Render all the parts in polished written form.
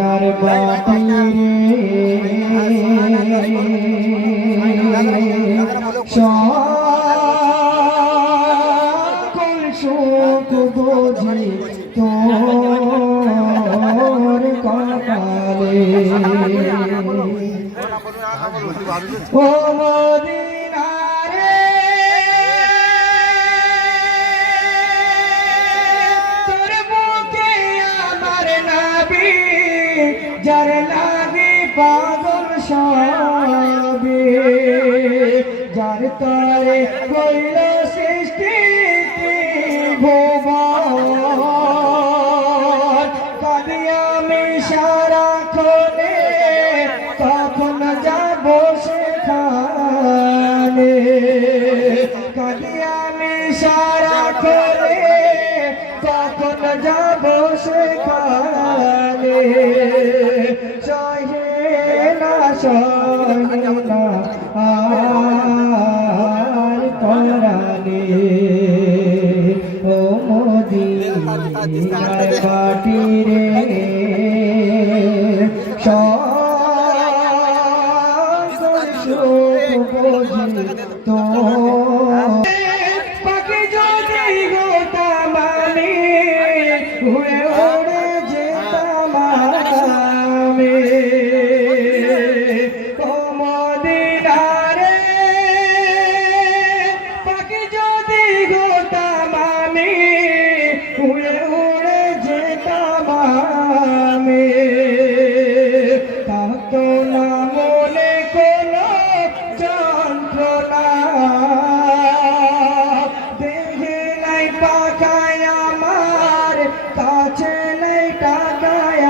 মদিনার মাটিরে সকল সুখ বুঝি তোর কপালে ও মদিনারে তোর বুকে আমার নবী যার লাগি পাগল সবে যার তরে কইল সৃষ্টি ভুবন কাঁদি আমি সারাক্ষণে কখন যাব সেখানে কাঁদি আমি সারাক্ষণে কখন যাব সেখানে সহে না আর পরাণে ও মদিনার মাটিরে সকল সুখ বুঝি তোর পাখি যদি হতাম আমি উড়ে উড়ে যেতাম আমি ও মদিনারে পাখি যদি হতাম আমি উড়ে উড়ে যেতাম আমি থাকতো না মনে কোনো যন্ত্রণা দেখে নাই পাখায় আমার কাছে নাই টাকায়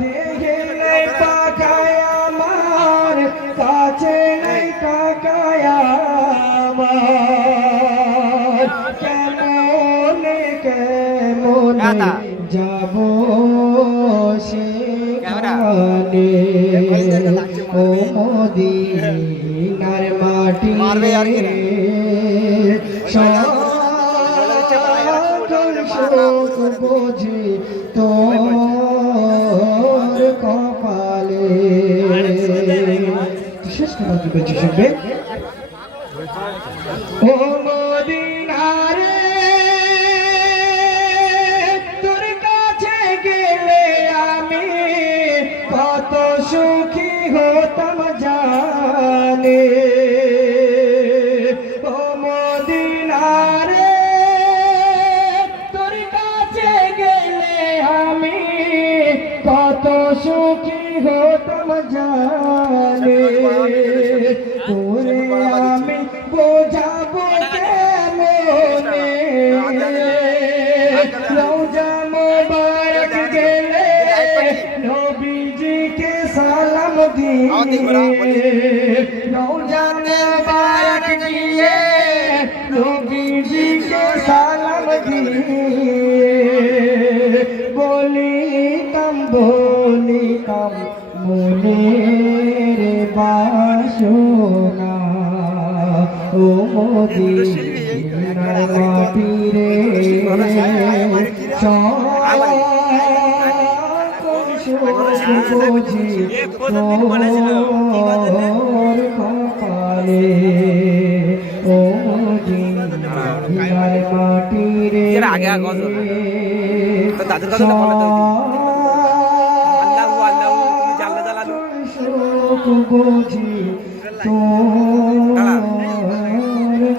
দেখে নাই পাখায় আমার কাছে নাই টাকায় কেমনে কেমনে যাব সেখানে ও মদিনার মাটি সকল সুখ বুঝি তোর কপালে শেষ কথা কি বলছি শুনবে ও মদিনারে তোর কাছে গেলে আমি কত সুখী হতাম জানে ও মদিনারে তোর কাছে গেলে আমি কত সুখী হতাম জানে তোরে আমি বোঝাবো কেমনে রওজা মোবারক গেলে নবীজিকে সালাম দিয়ে রওজা মোবারক গিয়ে নবীজিকে সালাম দিয়ে বলিতাম মনের বাসনা ও মদিনার মাটিরে সকল সুখ বুঝি তোর কপালে ও মদিনার মাটিরে সুখ বুঝি তোর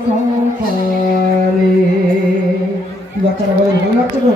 কপালে বাচ্চারা ভালো লাগছে তো